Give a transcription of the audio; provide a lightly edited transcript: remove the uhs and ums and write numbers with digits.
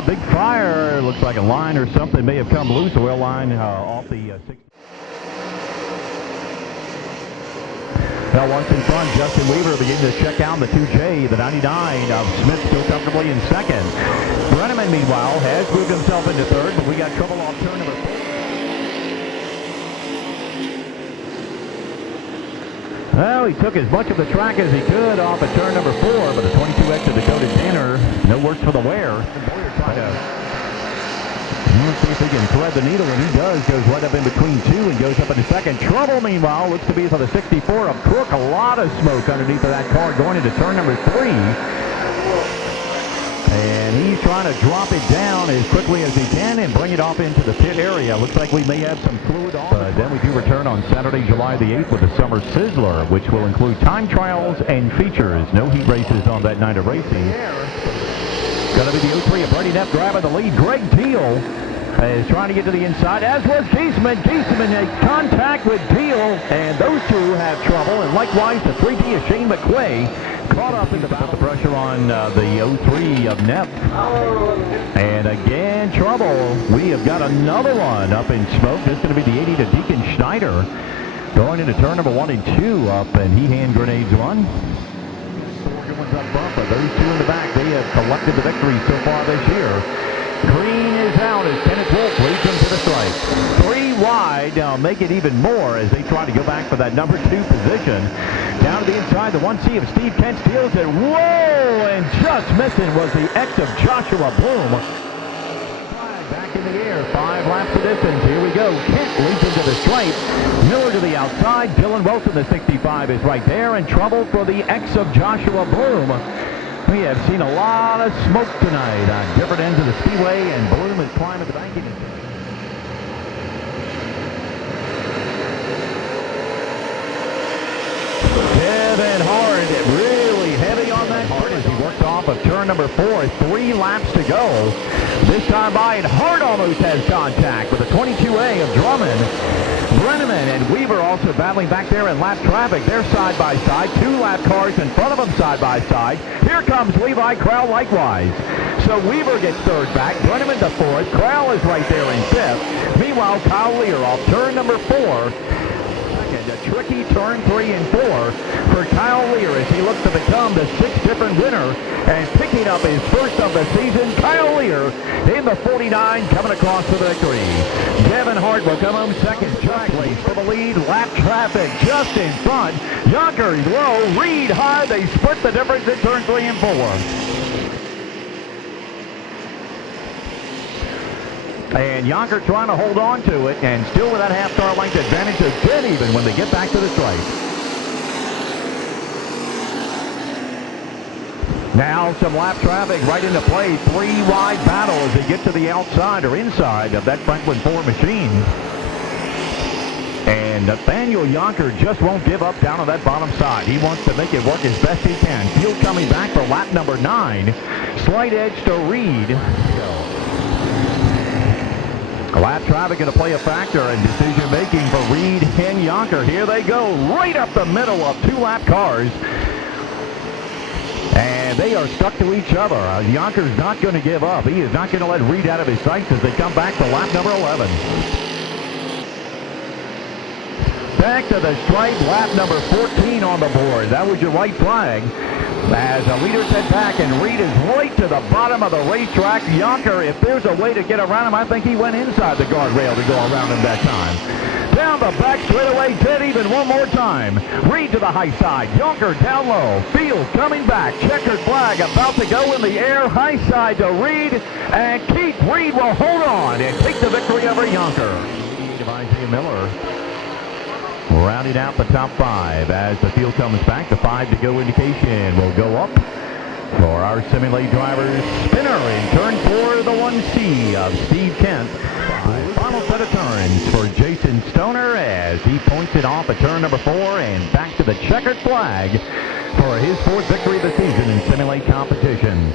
a big fire. Looks like a line or something may have come loose. Oil line off the 60. Now once in front, Justin Weaver beginning to check out the 2J, the 99 of Smith still comfortably in second. Brenneman, meanwhile, has moved himself into third, but we got trouble off turn number 4. Well, he took as much of the track as he could off of turn number 4, but the 22X of Dakota Tanner, no worse for the wear. Boyer trying to see if he can thread the needle, and he does. Goes right up in between two and goes up into second. Trouble, meanwhile, looks to be for the 64 of Crook. A lot of smoke underneath of that car going into turn number 3. And he's trying to drop it down as quickly as he can and bring it off into the pit area. Looks like we may have some fluid on. Then we do return on Saturday, July the 8th with the Summer Sizzler, which will include time trials and features. No heat races on that night of racing. Going to be the 03 of Brady Neff grabbing the lead. Greg Diehl is trying to get to the inside, as was Geesaman. Geesaman makes contact with Diehl, and those two have trouble. And likewise, the 3D of Shane McQuay caught up in the battle. Put the pressure on the 03 of Neff. And again, trouble. We have got another one up in smoke. This is going to be the 80 to Deakon Snyder. Going into turn number 1 and 2 up, and he hand grenades one. 4 good ones up front, but those two in the back, they have collected the victory so far this year. Green is out as Kenneth Wolfe leads him to the stripe. 3 wide, now make it even more as they try to go back for that number 2 position. Down to the inside, the 1C of Steve Kent steals it. Whoa! And just missing was the X of Joshua Bloom. Back in the air, 5 laps of distance. Here we go. Kent leads into the stripe. Miller to the outside. Dylan Wilson, the 65, is right there. And trouble for the X of Joshua Bloom. We have seen a lot of smoke tonight on different ends of the speedway, and Bloom is climbing the banking. Kevin Hard really heavy on that part as he works off of turn number 4. 3 laps to go. This time by, and Hard almost has contact with the 22A of Drummond. Brenneman and Weaver also battling back there in lap traffic. They're side by side. 2 lap cars in front of them side by side. Here comes Levi Crowell likewise. So Weaver gets third back. Brenneman to fourth. Crowell is right there in fifth. Meanwhile, Kyle Lear off turn number 4. A tricky turn 3 and 4 for Kyle Lear as he looks to become the 6th different winner and picking up his first of the season. Kyle Lear in the 49 coming across for the victory. Devin Hart will come home second. Just place for the lead. Lap traffic just in front. Younker low, Reed high. They split the difference in turn 3 and 4. And Younker trying to hold on to it, and still with that half-car length advantage, they're dead even when they get back to the stripe. Now some lap traffic right into play. 3 wide battle as they get to the outside or inside of that Franklin 4 machine. And Nathaniel Younker just won't give up down on that bottom side. He wants to make it work as best he can. Field coming back for lap number 9. Slight edge to Reed. Lap traffic going to play a factor in decision-making for Reed and Younker. Here they go, right up the middle of 2 lap cars. And they are stuck to each other. Younker's not going to give up. He is not going to let Reed out of his sights as they come back for lap number 11. Back to the stripe, lap number 14 on the board. That was your white flag. As the leader set back, and Reed is right to the bottom of the racetrack. Younker, if there's a way to get around him, I think he went inside the guardrail to go around him that time. Down the back straightaway, dead even one more time. Reed to the high side, Younker down low. Field coming back, checkered flag about to go in the air. High side to Reed, and Keith Reed will hold on and take the victory over Younker. Lead of Isaiah Miller. Rounding out the top 5 as the field comes back. The 5 to go indication will go up for our Simulate drivers. Spinner in turn 4, the 1C of Steve Kent. Final set of turns for Jasen Stoner as he points it off at turn number 4 and back to the checkered flag for his 4th victory of the season in Simulate competition.